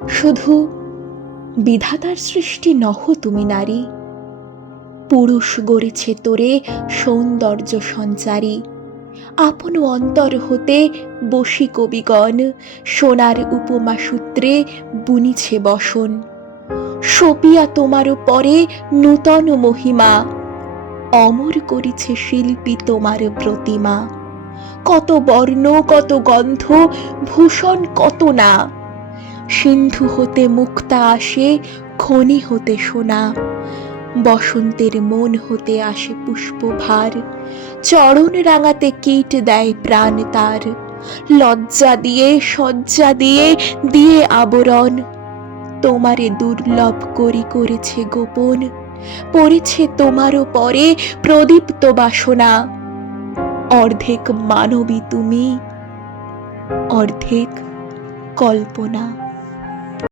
শুধু বিধাতার সৃষ্টি নহ তুমি নারী, পুরুষ গড়েছে তোরে সৌন্দর্য সঞ্চারী। আপন অন্তর হতে বসি কবিগণ, সোনার উপমা সূত্রে বুনিছে বসন। সপিয়া তোমারও পরে নূতন মহিমা, অমর করিছে শিল্পী তোমার প্রতিমা। কত বর্ণ কত গন্ধ, ভূষণ কত না, সিন্ধু হতে মুক্তা আসে, খনি হতে সোনা। বসন্তের মন হতে আসে পুষ্পভার, চরণ রাঙাতে কীট দেয় প্রাণ তার। লজ্জা দিয়ে সজ্জা দিয়ে দিয়ে আবরণ, তোমারে দুর্লভ করি করেছে গোপন। পড়েছে তোমারও পরে প্রদীপ্ত বাসনা, অর্ধেক মানবী তুমি, অর্ধেক কল্পনা।